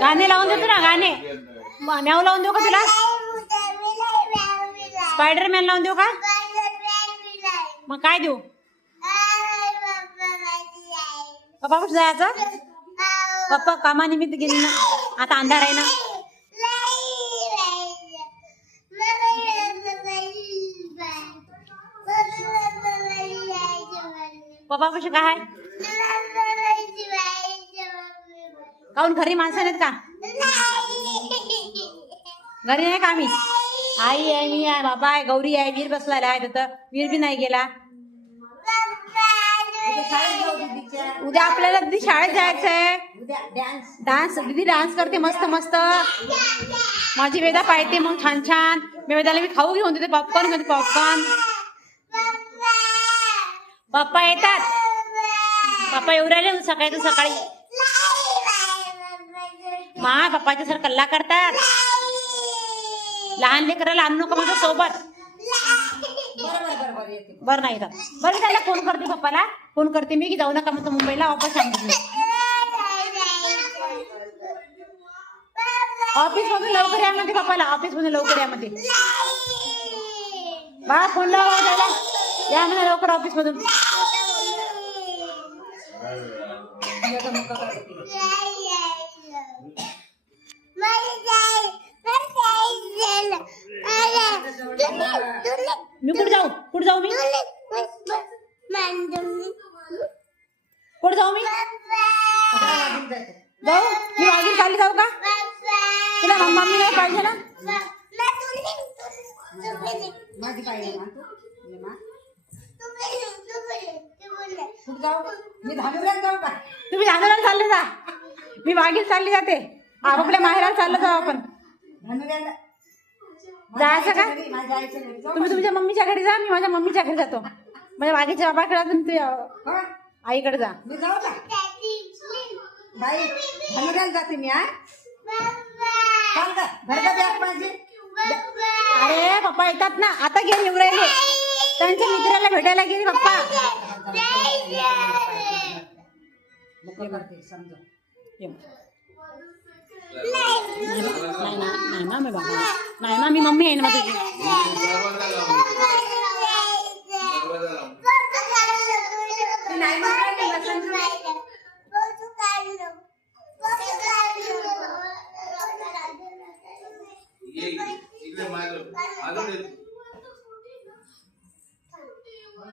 गाणे लावून देतो ना गाणे. म्याव लावून देऊ का तुला? स्पायडरमॅन लावून देऊ का? मग काय देऊ? पप्पा कुठं जायचं? पप्पा कामानिमित्त गेली ना, आता अंधार आहे ना. पप्पा कशी काय? काहून घरी माणसं नाहीत का? घरी नाही का? आम्ही आई आहे, मी आहे, बाबा आहे, गौरी आहे, वीर बसलेला आहे. तर वीर बी नाही गेला. उद्या आपल्याला दीदी शाळेत जायचंय. डान्स दीदी डान्स करते मस्त मस्त. माझी वेदा पाळते मग छान छान. मी वेदाला मी खाऊ घेऊन देते पॉपकॉर्न मध्ये पॉपकॉर्न. पप्पा येतात. पप्पा येऊ राहिले सकाळी तर सकाळी. मा पप्पाच्या सर कल्ला करतात. लहान लेकराला आणू नका माझ्या सोबत. बरं नाही का? बरं त्याला फोन करते, पप्पाला फोन करते मी की जाऊ नका म्हणतो मुंबईला. वापस सांगितलं ऑफिस मधून लवकर या म्हणते पप्पाला. ऑफिस मधून लवकर या म्हणते. बा फोन लावा त्याला, या म्हणा लवकर ऑफिस मधून. मी कुठे जाऊ? कुठे जाऊ मी? कुठे जाऊ मी? जाऊ मी वाघीर खाली जाऊ का? तुला मम्मी नाही पाहिजे ना? तुम्ही धानोऱ्याला चालले जा. मी वाघीर चालली जाते. आपल्या माहेराला चाललं जाऊ आपण. जायचं का? तुम्ही तुमच्या मम्मीच्या घरी जा, मी माझ्या मम्मीच्या घरी जातो. माझ्या वाघीच्या बाबाकडे तुम्ही आईकडे जा. मी जाऊ का बाई? धनुऱ्याला जाते मी. अरे पप्पा येतात ना आता. गेले येऊ राहिले. त्यांच्या मित्राला भेटायला गेले पप्पा. नाही ना मी बाबा नाही ना. मी मम्मी आहे ना तुझी.